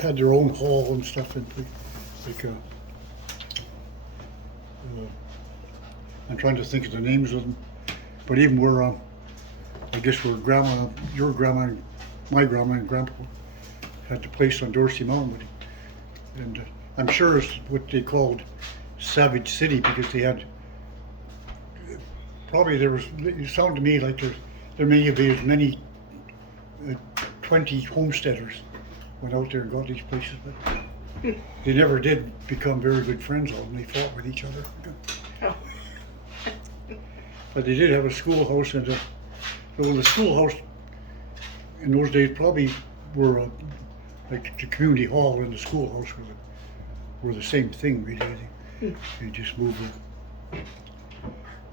had their own hall and stuff, and like I'm trying to think of the names of them, but even where I guess where your grandma, and my grandma and grandpa had the place on Dorsey Mountain, and I'm sure it's what they called Savage City because they had probably it sounded to me like there may be as many 20 homesteaders went out there and got these places, but they never did become very good friends all, and they fought with each other. Oh. But they did have a schoolhouse, and the schoolhouse in those days probably were like the community hall and the schoolhouse were the same thing really. They just moved it.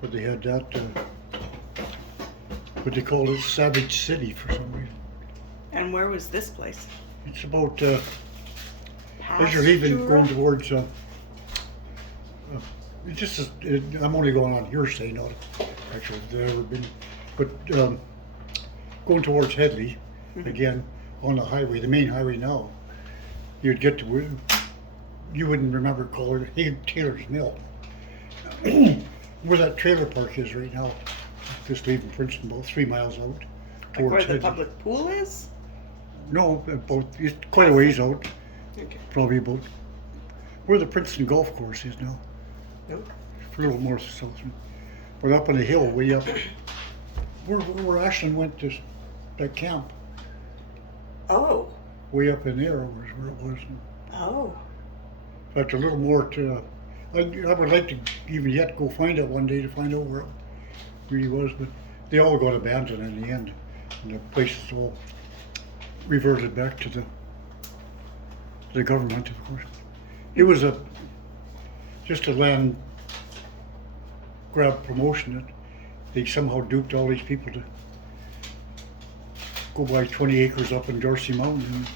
But they had that, what they called it, Savage City for some reason. And where was this place? It's about, as you're leaving, going towards, it's just, I'm only going on hearsay, not actually there ever been, but going towards Headley, again, on the highway, the main highway now, you'd get to where, you wouldn't remember calling it Taylor's Mill. Where that trailer park is right now, just leaving Princeton, about 3 miles out. Like where towards the Headley. public pool is? No, about, it's quite a ways out, Okay. probably about where the Princeton Golf Course is now. Nope. A little more south. But up on the hill, way up, where Ashland went to that camp, Oh. way up in there was where it was. Oh. In fact, a little more to, I would like to even yet go find it one day to find out where it really was, but they all got abandoned in the end, and the places all reverted back to the government, of course. It was just a land grab promotion that they somehow duped all these people to go buy 20 acres up in Dorsey Mountain,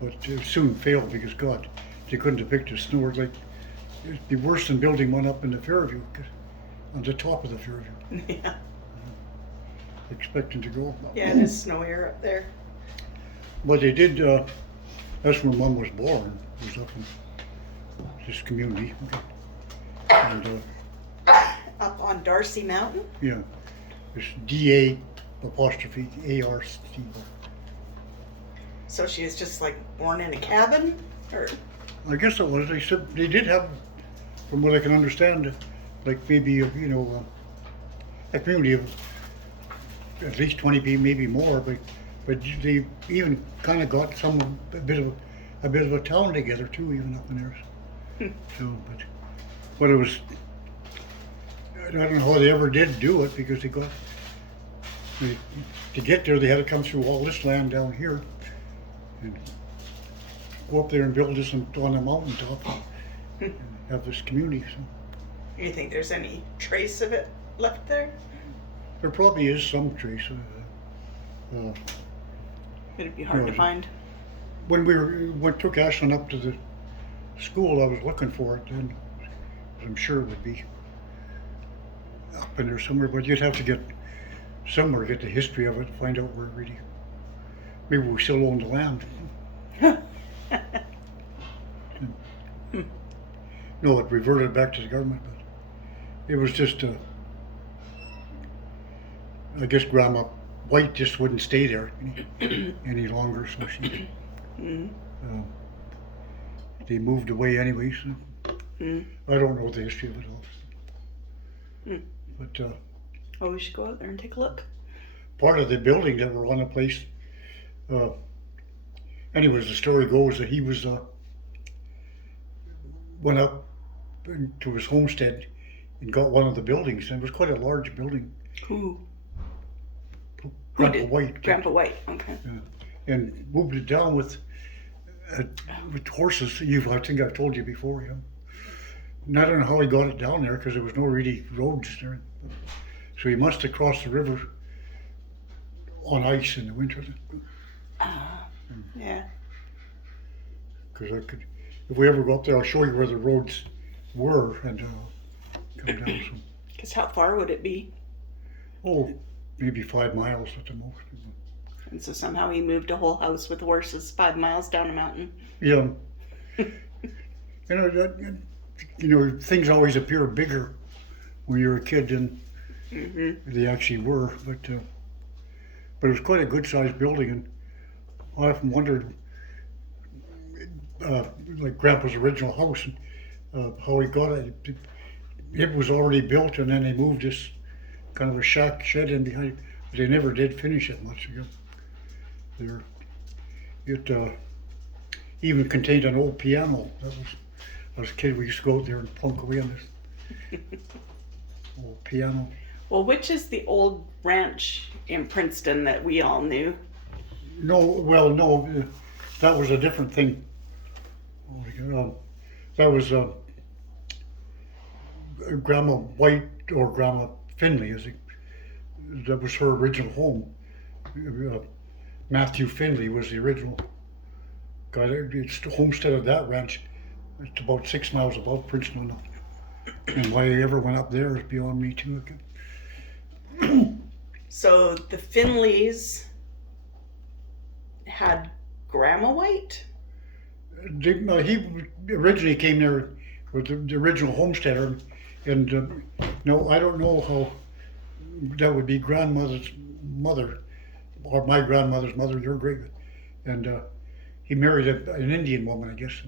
but it soon failed because, God, they couldn't depict the snow. Like, it'd be worse than building one up in the Fairview, on the top of the Fairview, Yeah. expecting to go. Yeah, it is snowier up there. But they did, that's where Mom was born, was up in this community. And, Up on Darcy Mountain? yeah, it's D-A apostrophe A-R-C. So she is just like born in a cabin? Or I guess it was. They said they did have, from what I can understand, like maybe a community of at least 20 people, maybe more. But they even kind of got a bit of a town together too, even up in there. So, but it was. I don't know how they ever did do it because to get there they had to come through all this land down here and go up there and build this on a mountaintop and have this community. So you think there's any trace of it left there? there probably is some trace of it. It'd be hard to find. When we took Ashland up to the school, I was looking for it, and I'm sure it would be up in there somewhere. But you'd have to get somewhere, get the history of it, find out where it really. Maybe we still own the land. No, it reverted back to the government, but it was just I guess Grandma White just wouldn't stay there any longer, so she. They moved away anyway, so I don't know the history of it all. But Oh, we should go out there and take a look. part of the building that were on the place, anyways, the story goes that he was went up to his homestead and got one of the buildings, and it was quite a large building. Who? Grandpa did? White. Grandpa White, okay. And moved it down with horses. I think I've told you before, yeah. And I don't know how he got it down there because there was no really roads there. So he must have crossed the river on ice in the winter. Yeah. Because if we ever go up there, I'll show you where the roads were and come down some. Because how far would it be? Oh, maybe 5 miles at the most. And so somehow he moved a whole house with horses 5 miles down a mountain. Yeah. Things always appear bigger when you're a kid than they actually were. But it was quite a good sized building, and I often wondered, like Grandpa's original house, how he got it. It was already built, and then they moved this kind of a shack shed in behind. But they never did finish it much. It even contained an old piano. As a kid, we used to go out there and plunk away on this old piano. Well, which is the old ranch in Princeton that we all knew? No, that was a different thing. That was Grandma White, or Grandma Finley, that was her original home. Matthew Finley was the original guy. It's the homestead of that ranch. It's about 6 miles above Princeton. And why he ever went up there is beyond me too. So the Finleys had Grandma White? He originally came there with the original homesteader, and no, I don't know how that would be grandmother's mother, or my grandmother's mother, your great, and he married an Indian woman, I guess,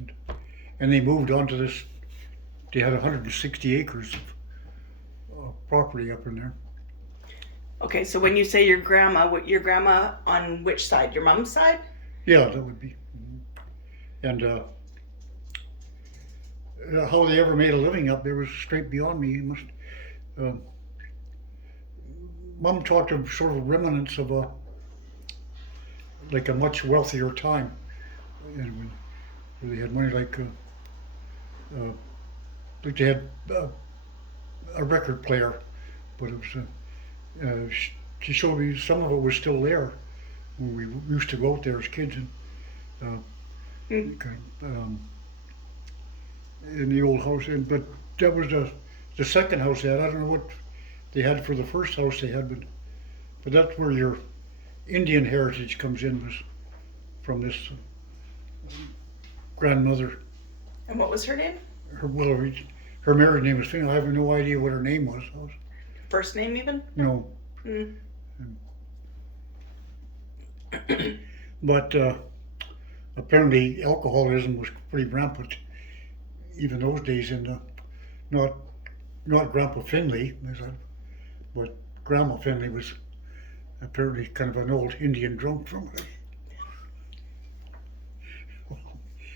and they moved on to this. They had 160 acres of property up in there. Okay, so when you say your grandma on which side? Your mom's side? Yeah, that would be. And how they ever made a living up there was straight beyond me. Mom talked of sort of remnants of like a much wealthier time, and when they had money, like they had a record player, but it was. She showed me some of it was still there when we used to go out there as kids, and in the old house. But that was the second house they had. I don't know what they had for the first house they had, but that's where your Indian heritage comes in, was from this grandmother. And what was her name? Her married name was Finley. I have no idea what her name was. First name even? No. But apparently alcoholism was pretty rampant even those days, and not Grandpa Finley, but Grandma Finley was apparently kind of an old Indian drunk from it.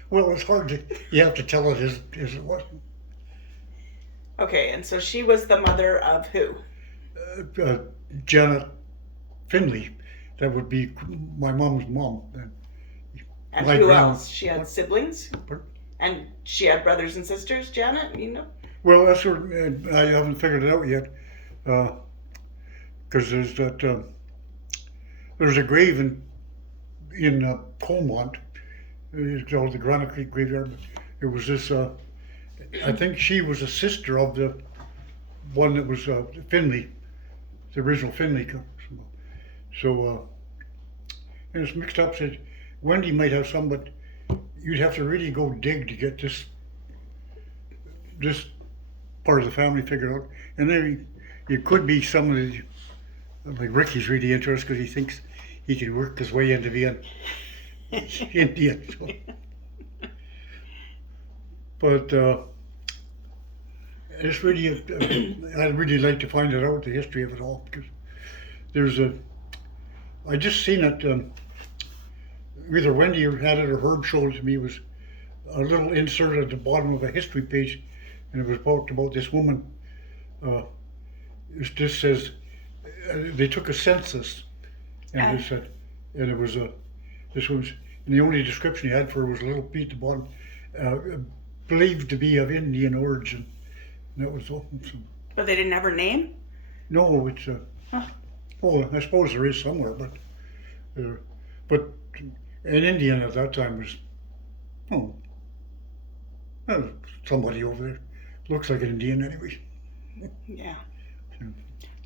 Well, it's hard to, you have to tell it as it was. Okay, and so she was the mother of who? Janet Finley. That would be my mom's mom. And who else? She had siblings? And she had brothers and sisters, Janet, you know? Well, that's what, I haven't figured it out yet. Because there's that, there's a grave in Colmont. It's called the Granite Creek Graveyard. It was this, I think she was a sister of the one that was Finley, the original Finley. So, and it's mixed up. Said Wendy might have some, but you'd have to really go dig to get this part of the family figured out. And then it could be some of the, like Ricky's really interested because he thinks he could work his way into being Indian. So. But it's really, I'd really like to find it out, the history of it all, because there's I just seen it, either Wendy had it or Herb showed it to me. It was a little insert at the bottom of a history page, and it was about this woman. It just says, they took a census, and it said, and it was this was, and the only description he had for her was a little piece at the bottom, believed to be of Indian origin. And that was all. So, but they didn't have her name? No, it's oh, I suppose there is somewhere, but an Indian at that time was, somebody over there. Looks like an Indian anyway. Yeah.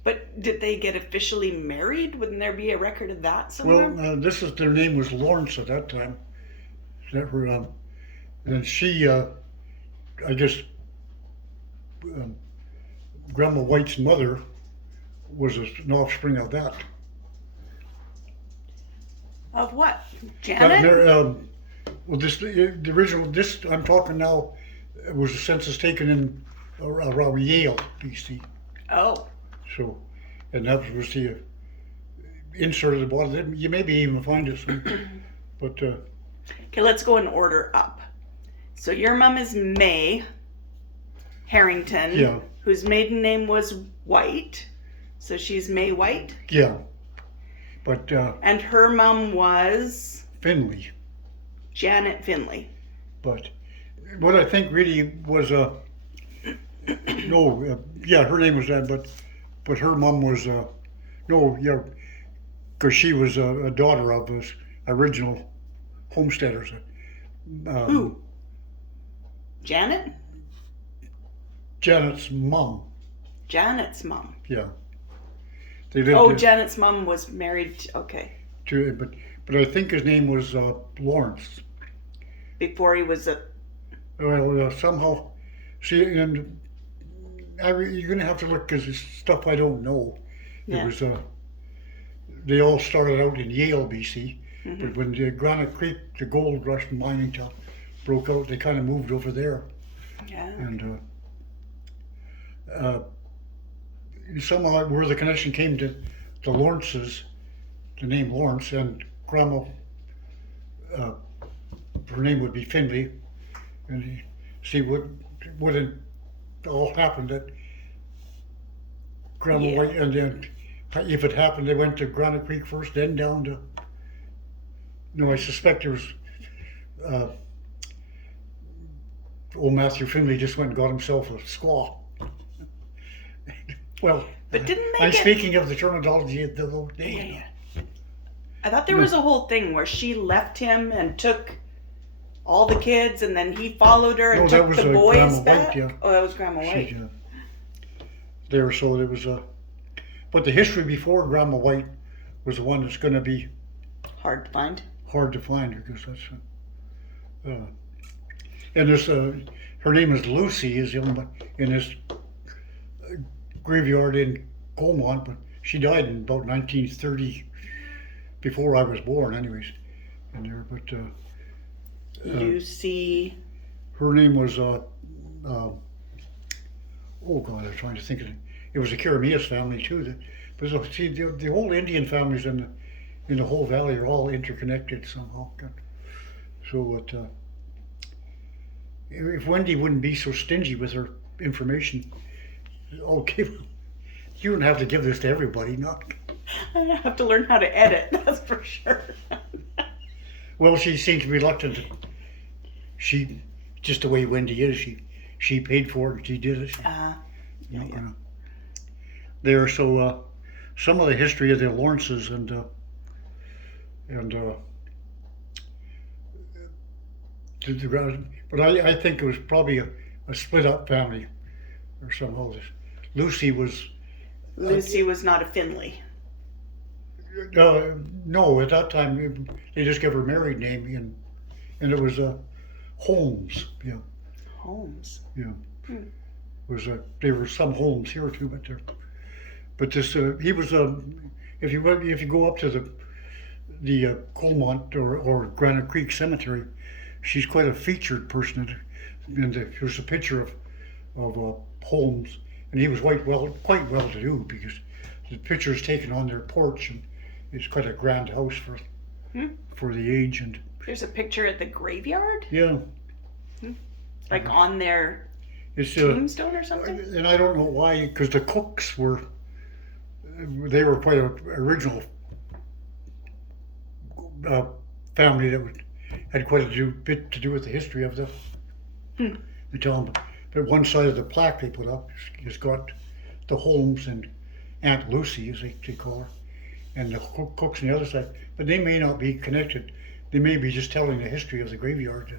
But did they get officially married? Wouldn't there be a record of that somewhere? Well, their name was Lawrence at that time. That were, and she, I guess, Grandma White's mother was an offspring of that. Of what? Janet? Well, the original, I'm talking now, was a census taken in around Yale, BC. Oh. So, and that was the insert at the bottom. You maybe even find it some, but. Okay, let's go in order up. So your mom is May Harrington, Yeah. whose maiden name was White. So she's May White. Yeah, but And her mom was Finley. Janet Finley. But what I think really was yeah, her name was that, but her mom was because she was a daughter of us original homesteaders. Who? Janet? Janet's mom. Janet's mom. Yeah. They lived Janet's mom was married. Okay. But I think his name was Lawrence. Before he was a. Well, somehow, see, and you're gonna have to look because it's stuff I don't know. Yeah. It was they all started out in Yale, BC, Mm-hmm. but when the Granite Creek, the gold rush mining town, broke out, they kind of moved over there, Yeah. and somehow where the connection came to the Lawrences, the name Lawrence, and Grandma, her name would be Finley, and see what it all happened that Grandma Yeah. White, and then if it happened, they went to Granite Creek first, then down to. No, I suspect there was. Old Matthew Finley just went and got himself a squaw. Well, But didn't they I'm get? speaking of the terminology of the old Yeah, day. yeah. I thought there was a whole thing where she left him and took all the kids, and then he followed her and No, that took was, the Grandma boys White, back. yeah. Oh, that was Grandma White. She, there, so there was but the history before Grandma White was the one that's going to be Hard to find. hard to find because that's. And this, her name is Lucy, is in this graveyard in Colmont, but she died in about 1930, before I was born, anyways. In there, but Lucy. her name was oh God, I'm trying to think of it. It was the Karameas family too. But see, the whole Indian families in the whole valley are all interconnected somehow. So if Wendy wouldn't be so stingy with her information, okay, you don't have to give this to everybody, not. I have to learn how to edit, that's for sure. Well, she seems reluctant. She, just the way Wendy is, she paid for it and she did it. Yeah. There, so some of the history of the Lawrences and but I think it was probably a split up family or somehow. Lucy was. Lucy was not a Finley. No, at that time they just gave her married name, and it was Holmes. Yeah. Holmes. Yeah. Was there were some Holmes here too, but this he was if you go up to the Colmont or Granite Creek Cemetery, she's quite a featured person, and there's a picture of Holmes, and he was quite well to do because the picture is taken on their porch, and it's quite a grand house for the age, and There's a picture at the graveyard, yeah, like on their it's tombstone or something. and I don't know why, because the Cooks were quite an original family that had quite a bit to do with the history of the town. But one side of the plaque they put up has got the Holmes and Aunt Lucy, as they call her, and the Cooks on the other side. But they may not be connected. They may be just telling the history of the graveyard.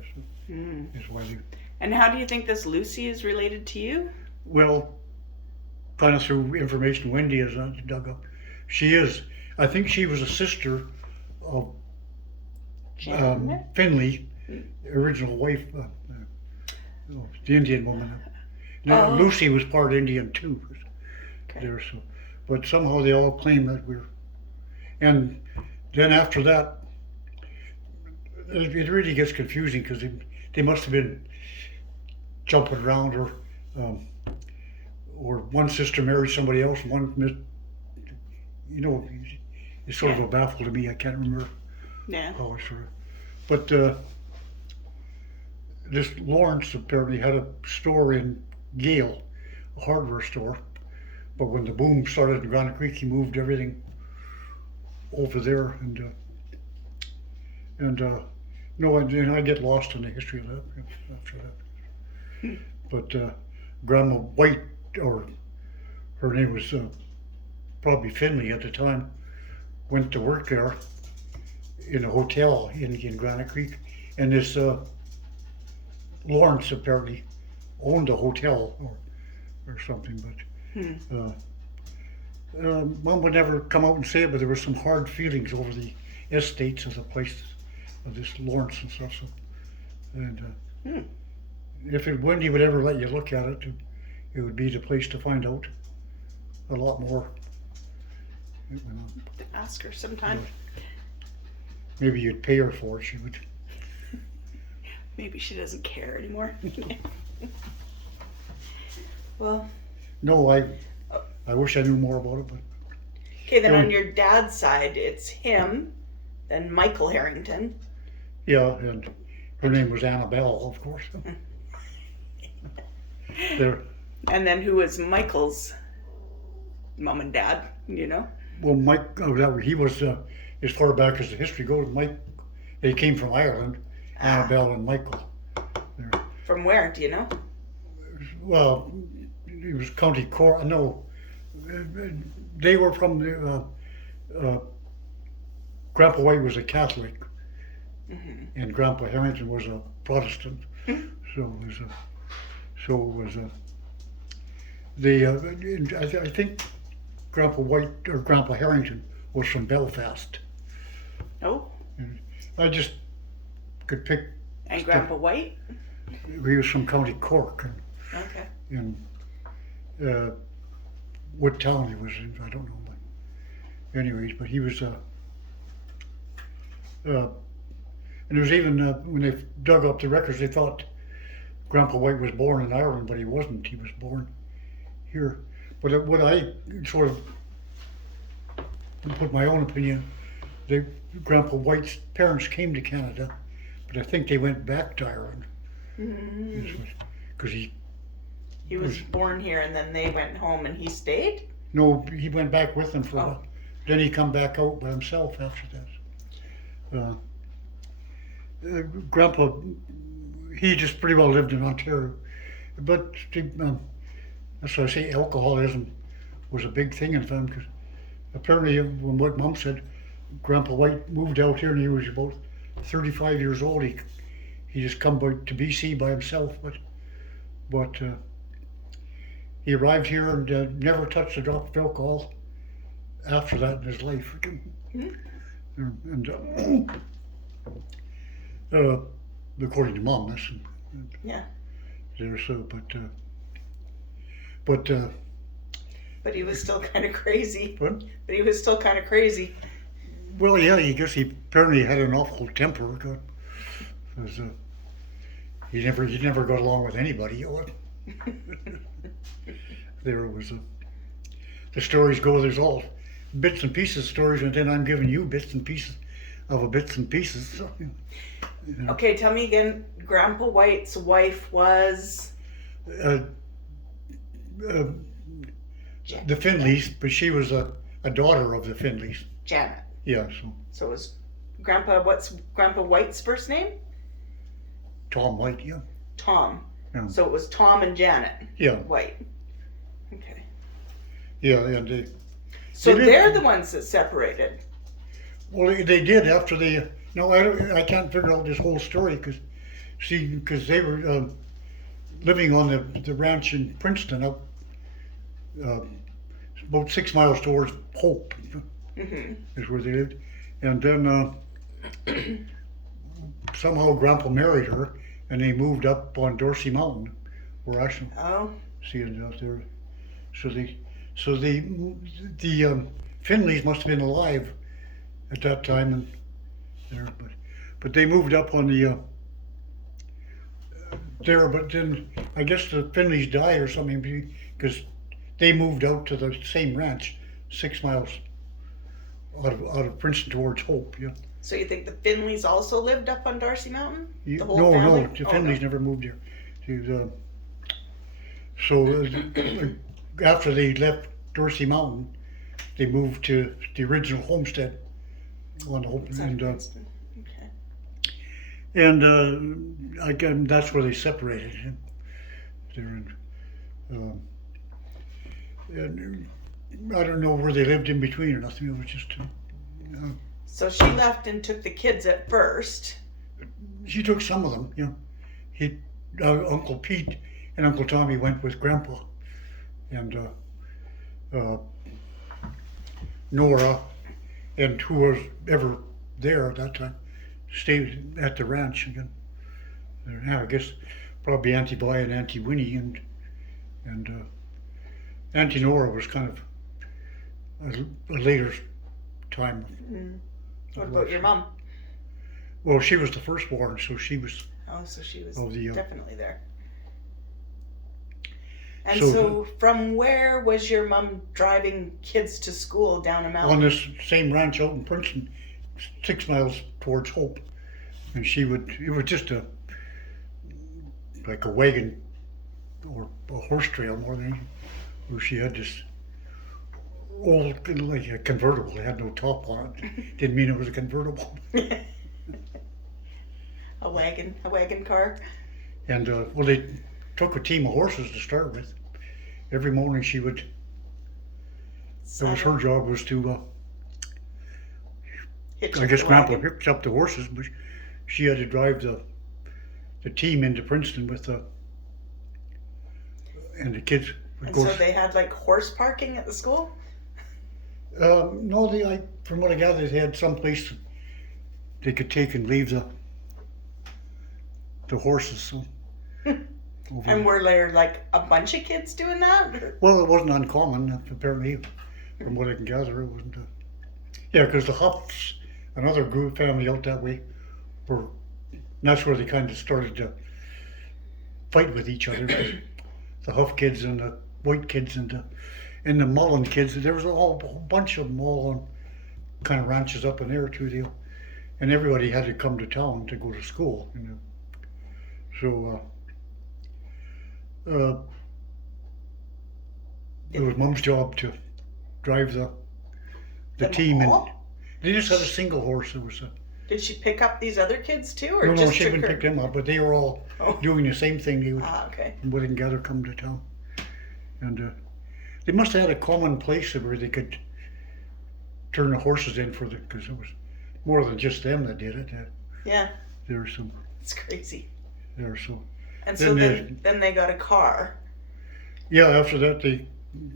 Is why they. And how do you think this Lucy is related to you? Well, kind of through information Wendy has dug up. She is, I think she was a sister of Janet? Finley, original wife, the Indian woman. Now, Oh. Lucy was part Indian too. Okay. There, so, but somehow they all claim that we're, and then after that, it really gets confusing because they must have been jumping around, or one sister married somebody else, it's sort of a baffle to me. I can't remember Yeah. how I sort of, but this Lawrence apparently had a store in Gale, a hardware store. But when the boom started in Granite Creek, he moved everything over there, and no, and I get lost in the history of that after that. But Grandma White, or her name was probably Finley at the time, went to work there in a hotel in Granite Creek, and this Lawrence apparently owned a hotel or something, but. Mom would never come out and say it, but there were some hard feelings over the estates of the place of this Lawrence and stuff. So, and if Wendy would ever let you look at it, it would be the place to find out a lot more. Ask her sometime. Maybe you'd pay her for it. She would. Maybe she doesn't care anymore. Well. No, I wish I knew more about it, but. Okay, then on your dad's side, it's him, then Michael Harrington. Yeah, and her name was Annabelle, of course. There. And then who was Michael's mom and dad, you know? Well, Mike, he was, as far back as the history goes, Mike, they came from Ireland, Annabelle and Michael. There. From where, do you know? Well, it was County Cork, no, they were from the, Grandpa White was a Catholic, and Grandpa Harrington was a Protestant, so it was I think Grandpa White, or Grandpa Harrington, was from Belfast. Oh, I just could pick, and Grandpa White? he was from County Cork, Okay. and what town he was in, I don't know, but anyways, but he was, and there was even, when they dug up the records, they thought Grandpa White was born in Ireland, but he wasn't, he was born here. But what I sort of put my own opinion, Grandpa White's parents came to Canada, but I think they went back to Ireland. Because He was born here and then they went home and he stayed? no, he went back with them for a Oh. while. Then he come back out by himself after that. Grandpa, he just pretty well lived in Ontario. But that's why I say alcoholism was a big thing in the family, because apparently, from what Mom said, Grandpa White moved out here and he was about 35 years old. He just come to BC by himself, but he arrived here and never touched a drop of alcohol after that in his life. And according to Mom, that's Yeah. there. So, but But he was still kind of crazy. what? But he was still kind of crazy. Well, yeah, I guess he apparently had an awful temper. Because he never got along with anybody. There was the stories go. There's all bits and pieces stories, and then I'm giving you bits and pieces of a bits and pieces. So, Okay, tell me again. Grandpa White's wife was the Finleys, but she was a daughter of the Finleys. Janet. Yeah, So it was what's Grandpa White's first name? Tom White. Yeah, Tom. Yeah. So it was Tom and Janet yeah, White. Okay. yeah, and So They did- they're the ones that separated. well, they did after they. No, I can't figure out this whole story because they were living on the ranch in Princeton up about 6 miles towards Hope Mm-hmm. is where they lived. And then somehow Grandpa married her, and they moved up on Dorsey Mountain, where Ashland Oh, see it out there. So the Finleys must have been alive at that time, and there, but they moved up on the there. But then I guess the Finleys died or something because they moved out to the same ranch, 6 miles out of Princeton towards Hope. Yeah. so you think the Finleys also lived up on Darcy Mountain? The whole No, family? no, the Oh, Finleys never moved here. After they left Dorsey Mountain, they moved to the original homestead on the Hope, It's not Princeton. Okay. and again that's where they separated. There, and I don't know where they lived in between or nothing. It was just. So she left and took the kids at first. She took some of them, Uncle Pete and Uncle Tommy went with Grandpa, and Nora, and who was ever there at that time, stayed at the ranch again. I guess probably Auntie Vi and Auntie Winnie, and Auntie Nora was kind of a later time. Mm. What about your mom? Well, she was the firstborn, so she was. Oh, so she was the, definitely there. And So- so, from where was your mom driving kids to school down a mountain? On this same ranch out in Princeton, 6 miles towards Hope, and it was just like a wagon or a horse trail more than anything, where she had this old, like a convertible. It had no top on it. Didn't mean it was a convertible. a wagon car. And well, they took a team of horses to start with. Every morning she would. That was her job, was to. Hitch I up guess the Grandpa wagon. picked up the horses, but she had to drive the team into Princeton with and the kids. Of And course, so they had like horse parking at the school? no, from what I gathered, they had some place they could take and leave the horses. So, over- And were there like a bunch of kids doing that? Or- well, it wasn't uncommon, apparently, from what I can gather. It wasn't. Yeah, because the Huffs, another group family out that way, and that's where they kind of started to fight with each other. The Huff kids and the White kids and the Mullen kids. There was a whole bunch of them all on kind of ranches up in there too. And everybody had to come to town to go to school. So it was Mom's job to drive the Them team, and all? they just had a single horse. It was Did she pick up these other kids too, or no, just she took wouldn't her? pick them up, but they were all Oh. doing the same thing. They would, Ah, okay. wouldn't gather come to town, and they must have had a common place where they could turn the horses in because it was more than just them that did it. Yeah, There were some it's crazy. there, so And so Then then they got a car. yeah. After that,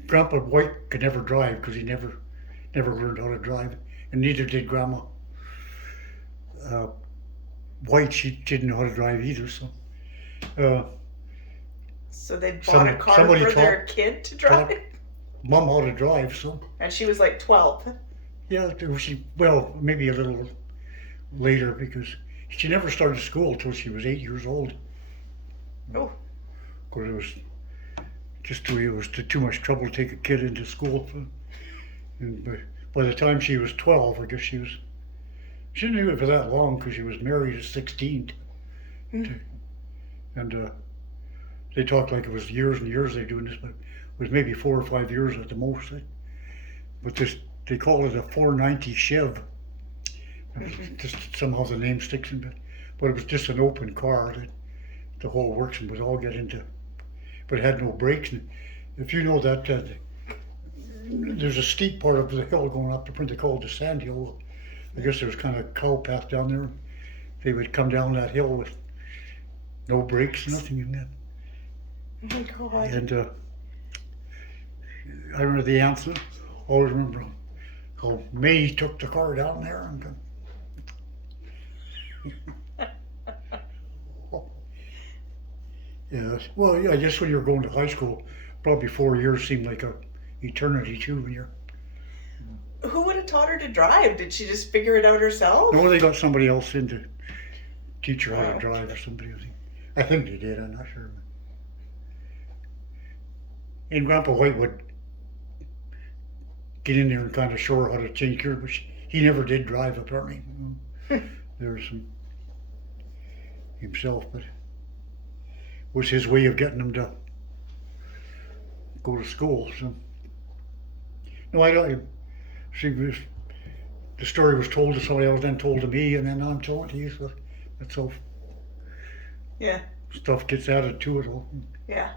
Grandpa White could never drive because he never learned how to drive, and neither did Grandma White. She didn't know how to drive either. So they bought Some- a car somebody for their taught- kid to drive, Mom how to drive, so and she was like 12. yeah. Well, maybe a little later because she never started school until she was 8 years old. Oh, Because it was too much trouble to take a kid into school. And by the time she was 12, I guess she didn't do it for that long because she was married at 16. And they talked like it was years and years they doing this, but it was maybe 4 or 5 years at the most. But they call it a 490 Chev. Just somehow the name sticks in it. But it was just an open car that the whole works and would all get into, but it had no brakes. And if you know that there's a steep part of the hill going up to Prince, they call it the Sand Hill. I guess there was kind of a cow path down there. They would come down that hill with no brakes, nothing in that. oh my God. And I remember the Anson. Always remember how May took the car down there and. Yeah. Well, yeah, I guess when you're going to high school, probably 4 years seemed like a eternity too. When you're. Who would have taught her to drive? Did she just figure it out herself? No, they got somebody else in to teach her how Oh. to drive or somebody. I think they did. I'm not sure. And Grandpa White would get in there and kind of show her how to change gears, but he never did drive apparently. There was some himself, but it was his way of getting him to go to school. So no, I don't. She was. The story was told to somebody else, then told to me, and then I'm told to you. So that's how Yeah. stuff gets added to it all. Yeah.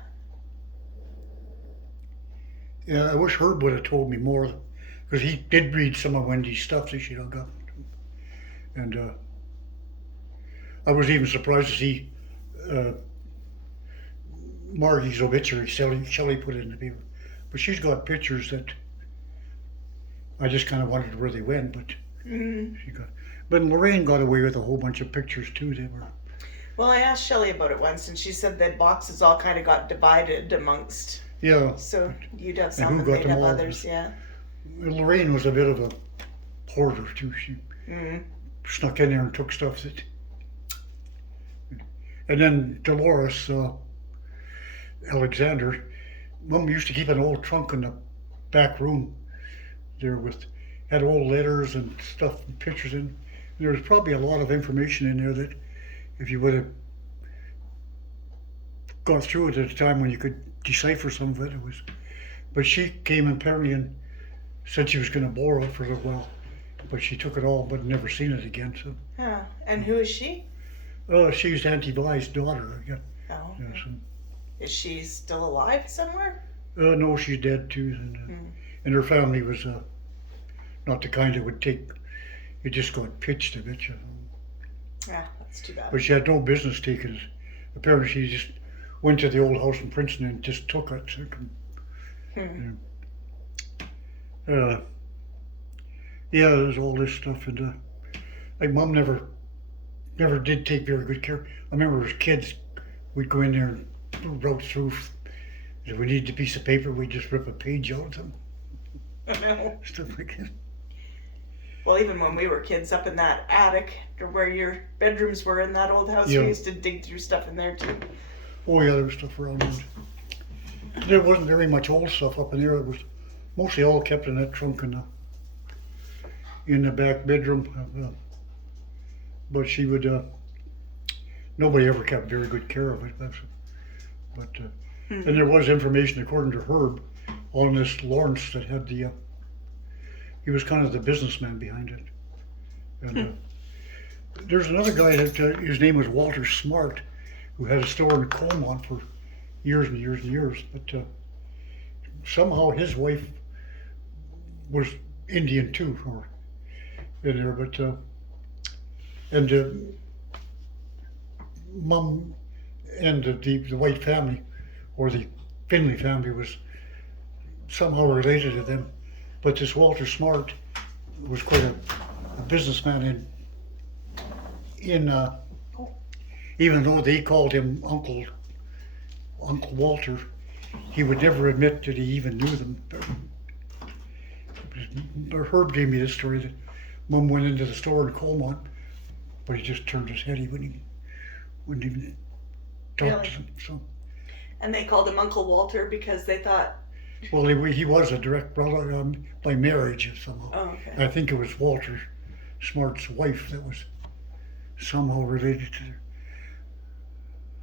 Yeah, I wish Herb would have told me more, because he did read some of Wendy's stuff that she dug up, and I was even surprised to see Margie's obituary. Shelley put it in the paper, but she's got pictures that I just kind of wondered where they went, but Mm-hmm. she got. But Lorraine got away with a whole bunch of pictures too. They were. Well, I asked Shelley about it once, and she said that boxes all kind of got divided amongst. Yeah, So you'd have And some, who and got they'd them have all? others. Yeah. Lorraine was a bit of a hoarder too. She Mm-hmm. snuck in there and took stuff that. And then Dolores Alexander, Mum used to keep an old trunk in the back room there with had old letters and stuff and pictures in. There was probably a lot of information in there that if you would have gone through it at a time when you could decipher some of it, it was. But she came apparently and said she was going to borrow it for a little while, but she took it all but never seen it again. So. Yeah. And who is she? She's Auntie Vi's daughter. Yeah. Oh. Yeah, so, Is she still alive somewhere? no, she's dead too, and her family was not the kind that would take. It just got pitched a bit, you know. Yeah, that's too bad. But she had no business taking it. Apparently, she just went to the old house in Princeton and just took it. So, yeah, there's all this stuff, and like Mum never did take very good care. I remember as kids, we'd go in there and route through. If we needed a piece of paper, we'd just rip a page out of them. I know. Stuff like that. Well, even when we were kids up in that attic or where your bedrooms were in that old house, Yeah. we used to dig through stuff in there too. Oh yeah, there was stuff around. There wasn't very much old stuff up in there. It was mostly all kept in that trunk in the back bedroom. But she would. Nobody ever kept very good care of it. But and there was information, according to Herb, on this Lawrence that had the. He was kind of the businessman behind it. And there's another guy that his name was Walter Smart, who had a store in Colmont for years and years and years. But somehow his wife was Indian too, or in there. But and Mum and the White family, or the Finley family, was somehow related to them. But this Walter Smart was quite a businessman in even though they called him Uncle Walter, he would never admit that he even knew them. But Herb gave me this story that Mum went into the store in Colmont, but he just turned his head. He wouldn't even talk Really? to them. So, And they called him Uncle Walter because they thought, well, he was a direct brother by marriage somehow. oh, okay. I think it was Walter Smart's wife that was somehow related to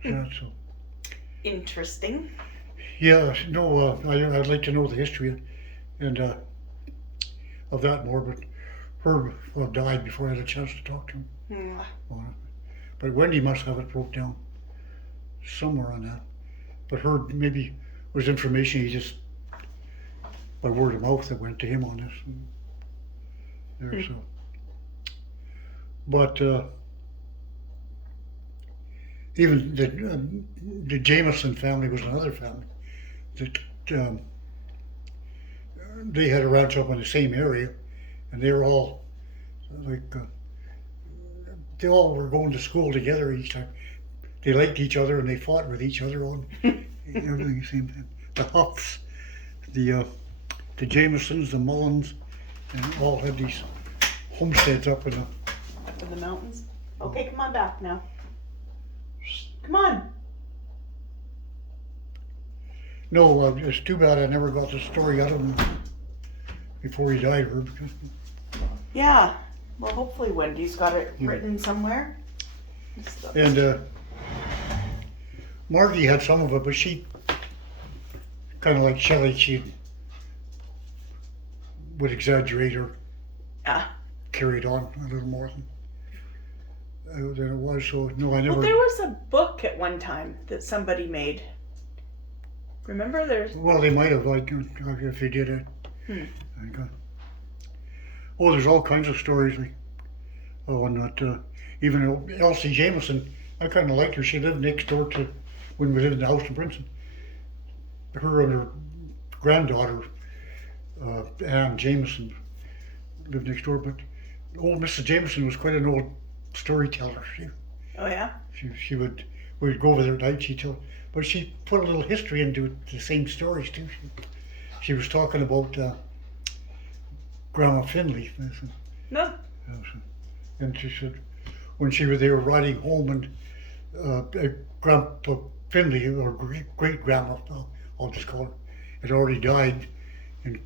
that. So, Interesting. yeah, no, I'd like to know the history and of that more. But Herb died before I had a chance to talk to him on it. But Wendy must have it broke down somewhere on that. But Herb maybe was information he just by word of mouth that went to him on this. There, so. But even the Jameson family was another family that they had a ranch up in the same area, and they were all like they all were going to school together each time. They liked each other and they fought with each other on everything the same time. The Huffs, the Jamesons, the Mullins, and all had these homesteads up in the mountains. Okay, come on back now. Come on. No, it's too bad I never got the story out of him before he died, Herb. Yeah. Well, hopefully Wendy's got it written somewhere. And Margie had some of it, but she, kind of like Shelley, she would exaggerate or carried on a little more than it was. So, no, I never... Well, there was a book at one time that somebody made. Remember there's... Well, they might have, like, if they did it. Oh, there's all kinds of stories. Like, even Elsie Jameson, I kind of liked her. She lived next door to, when we lived in the house in Princeton. Her and her granddaughter, Anne Jameson, lived next door. But old Mrs. Jameson was quite an old storyteller. Oh, yeah? We would go over there at night, she'd tell, but she put a little history into the same stories too. She was talking about Grandma Finley. No. And she said, when they were riding home and Grandpa Finley, or great grandma, I'll just call her, had already died. And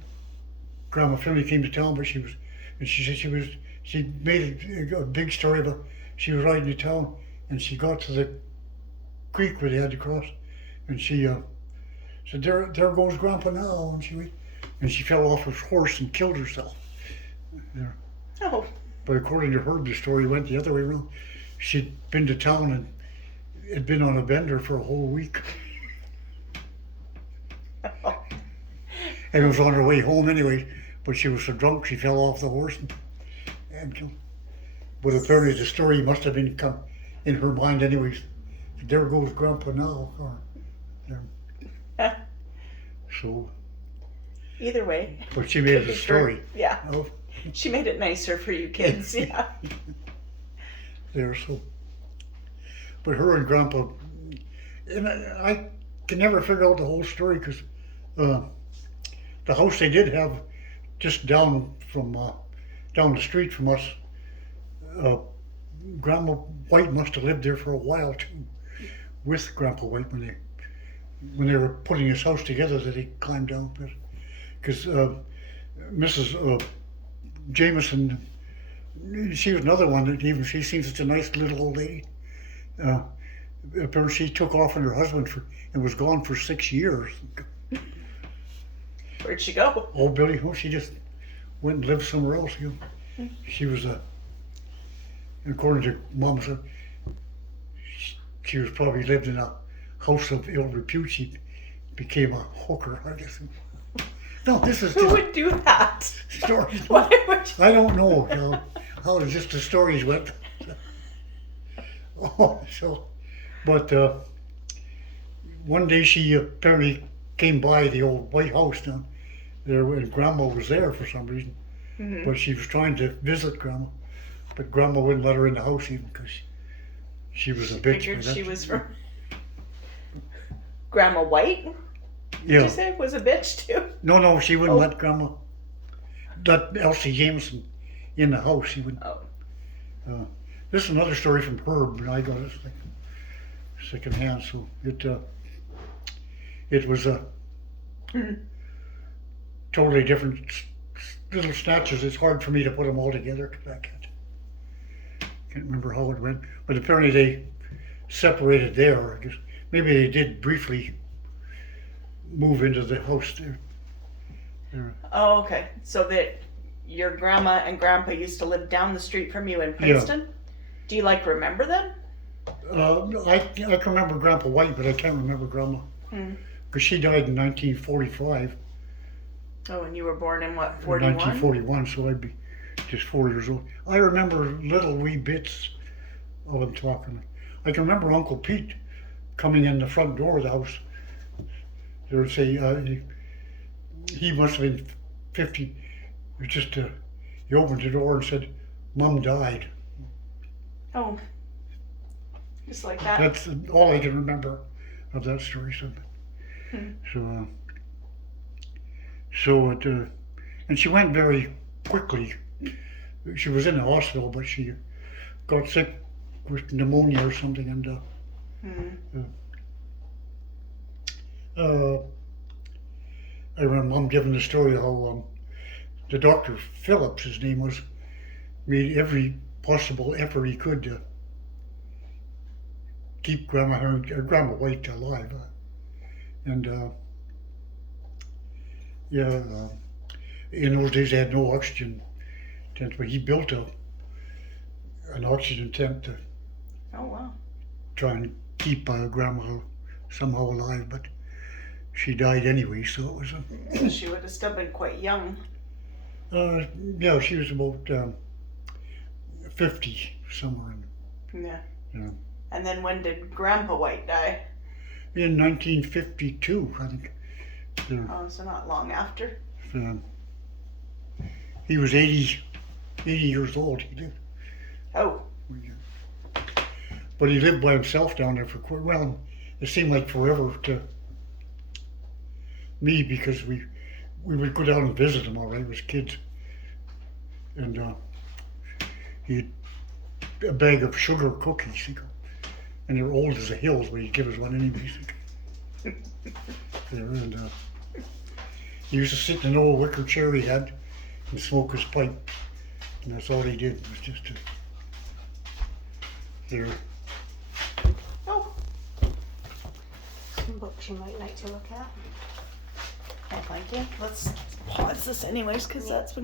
Grandma Finley came to town, but she said she made a big story about, she was riding to town and she got to the creek where they had to cross, and she said, there goes Grandpa now, and she fell off her horse and killed herself there. Oh. But according to Herb, the story went the other way around. She'd been to town and had been on a bender for a whole week. And it was on her way home anyway, but she was so drunk she fell off the horse and killed. But apparently the story must have been come in her mind anyways. There goes Grandpa now. So. Either way. But she made it a story. Yeah. She made it nicer for you kids. Yeah. There, so. But her and Grandpa, and I can never figure out the whole story because the house they did have just down the street from us, Grandma White must have lived there for a while too, with Grandpa White when they were putting his house together that he climbed down. Because Mrs. Jameson, she was another one that even she seems such a nice little old lady. Apparently she took off on her husband and was gone for 6 years. Where'd she go? Oh, Billy, she just went and lived somewhere else. She was according to Mom, she was probably lived in a house of ill repute. She became a hooker, I guess. No, this is who would do that? Stories. Why would you? I don't know. How just the stories went. But one day she apparently came by the old White House down there, and Grandma was there for some reason. Mm-hmm. But she was trying to visit Grandma, but Grandma wouldn't let her in the house even because she was a bitch. Figured she was from Grandma White. Yeah. Did you say was a bitch too? No, she wouldn't let Grandma, let Elsie Jameson in the house. She would. Oh. This is another story from Herb, and I got it like second hand. So it was a totally different little snatches. It's hard for me to put them all together because I can't remember how it went. But apparently they separated there. I guess maybe they did briefly move into the house there. Oh, okay. So that your grandma and grandpa used to live down the street from you in Princeton? Yeah. Do you remember them? I can remember Grandpa White, but I can't remember Grandma. Because she died in 1945. Oh, and you were born in what, 41? 1941, so I'd be just 4 years old. I remember little wee bits of them talking. I can remember Uncle Pete coming in the front door of the house. They would say he must have been 50. It was just he opened the door and said, "Mom died." Oh, just like that. That's all I can remember of that story. So, and she went very quickly. She was in the hospital, but she got sick with pneumonia or something, and I remember Mom giving the story how the Dr. Phillips, his name was, made every possible effort he could to keep Grandma White alive, and in those days they had no oxygen tents, but he built an oxygen tent to Oh wow. try and keep Grandma somehow alive, but she died anyway, so it was So she would have still been quite young. yeah, she was about 50 somewhere Yeah. Yeah. And then when did Grandpa White die? In 1952, I think. Oh, so not long after. He was 80 years old. He lived. Oh. But he lived by himself down there for quite well. It seemed like forever to me, because we would go down and visit him, all right, as kids. And he had a bag of sugar cookies, and they were old as the hills, but he'd give us one anyways. And he used to sit in an old wicker chair he had and smoke his pipe, and that's all he did, was just to there. Oh. Some books you might like to look at. Oh, thank you. Let's pause this anyways, because that's been